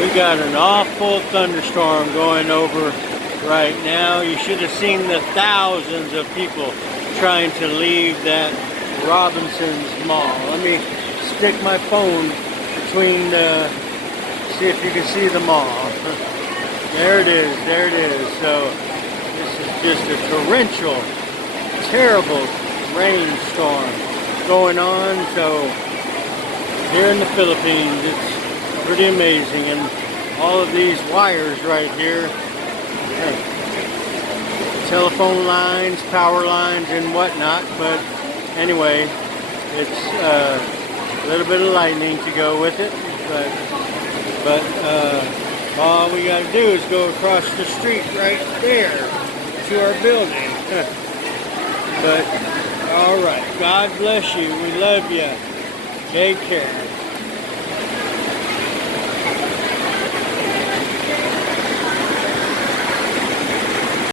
We got an awful thunderstorm going over right now. You should have seen the thousands of people trying to leave that Robinson's Mall. Let me stick my phone between see if you can see the mall. There it is, there it is. So this is just a torrential, terrible rainstorm going on. So here in the Philippines, it's pretty amazing. And all of these wires right here, telephone lines, power lines, and whatnot. But anyway, it's a little bit of lightning to go with it. But all we got to do is go across the street right there to our building. But all right, God bless you. We love you. Take care.